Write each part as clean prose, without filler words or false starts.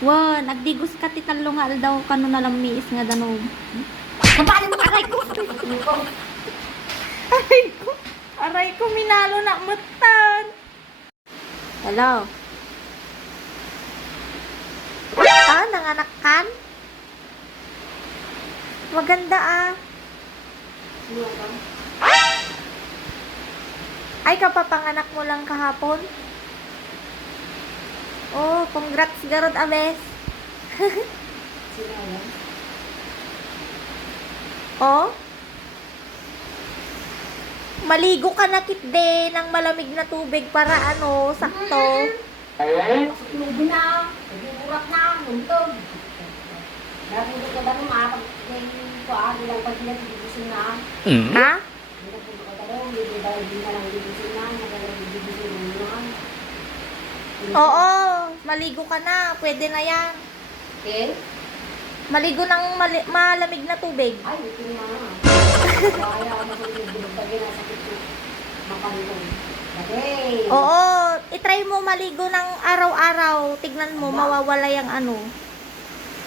Wan, nagdigos ka ti talong nga daw kano na lang miis nga danog. Kapali mo aray ko. Aray ko. Aray ko minalo na mutan. Hello. Ah, nanganak kan? Maganda ah. Ay, kapapanganak mo lang kahapon? Oh, congrats garod abes. Oh? Maligo ka na kit de ng malamig na tubig para ano, sakto. Lugo na, nagugurat na, nuntog. Nagugurat ka ba nung mapag ilang pag pinag-ibusin na. Ha? Nagugurat ka ba nung hindi na lang ibusin na, nagagagagagagagin na. Oo, maligo ka na. Pwede na yan. Okay? Maligo ng malamig na tubig. Ay, ito na. Kaya ako matulog pag yun, sakit ko. Mapangitong. Okay. Oo, itry mo maligo ng araw-araw. Tignan mo, mawawala yung ano.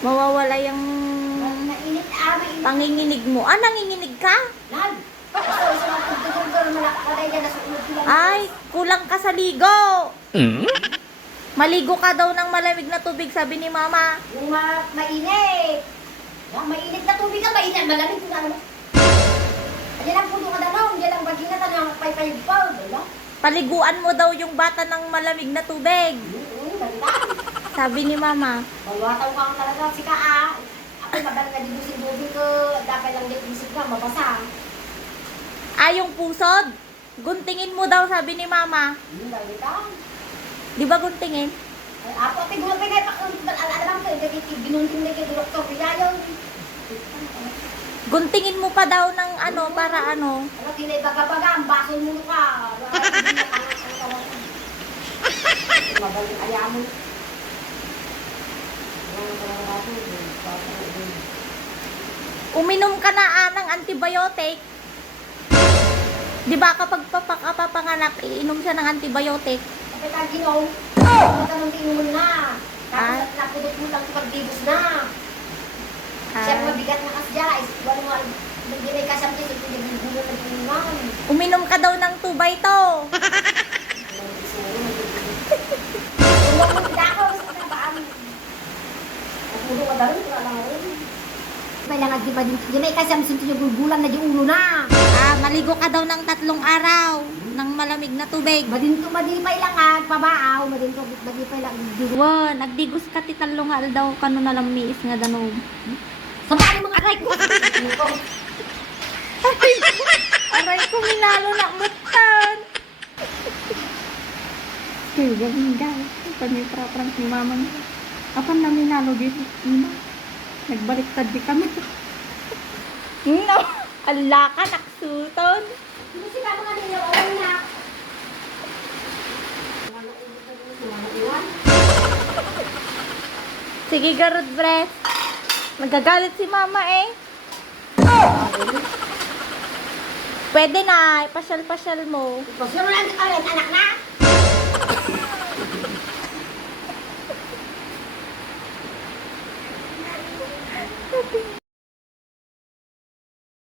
Mawawala yung Mainit, mainit. panginginig mo. Ah, nanginginig ka? Nag! Gusto sa pagdudugol, malakatay dyan, nasa ulog sila. Ay, kulang ka sa ligo. Maligo ka daw ng malamig na tubig, sabi ni mama. Yung mainit. Yung mainit na tubig ka, mainit. Malamig kung ano. Diyan ang puno ka na lang. Diyan ang bagina ka ng pay-pay-paw. Diba? Paliguan mo daw yung bata ng malamig na tubig. Banda. Sabi ni mama. Balwataw ka ang talaga. Sika ah. Ako madal na dito si Bobby ko. Dapat lang dito isip ka, mabasa. Ah, yung pusod. Guntingin mo daw, sabi ni mama. Dali ka. Di ba guntingin? Ako, tigulong pa kayo. Alam ko, binunting na kayo, doktor. Kaya yun. Guntingin mo pa daw ng ano, para ano. Ano, tinay baga-baga, ang baso mo ka. Mabalik ayaw mo. Uminom ka na ng antibiotic. Di ba kapag papanganak, iinom siya ng antibiotic? Kapag taginom, magtanong tinumon na. Ah. Tapos napudot mo lang kapag digos na. Siya Ah, mabigat na kasya. Wala mo, nagdinay ka siyang tito, pinagbulo na tinuman. uminom ka daw ng tubay to. Huwag mo dako, sa kapaan. Napudo ka daw, wala lang rin. Kailangan di ba, di may kasi ang sinto yung gugulan na di ulo na. Ah, maligo ka daw ng 3 araw ng malamig na tubig. Madinto, madipay lang at pabaaw, madinto, madipay lang. Wan, nagdigos ka ti talong nga daw kano na lang miis nga danog. Sa paano mga aray ko? Aray ko, minalo na mutan. Kaya galing daw. Kami praprang si mama niya. Apan na minalo dito. Nagbaliktad di kami. No. Ala ka, naksuton. Hindi sila mga ninyo, okay na. Sige, garod, Bres. Nagagalit si mama eh. Pwede na, ipasyal-pasyal mo. Gusto mo lang ka rin, anak na?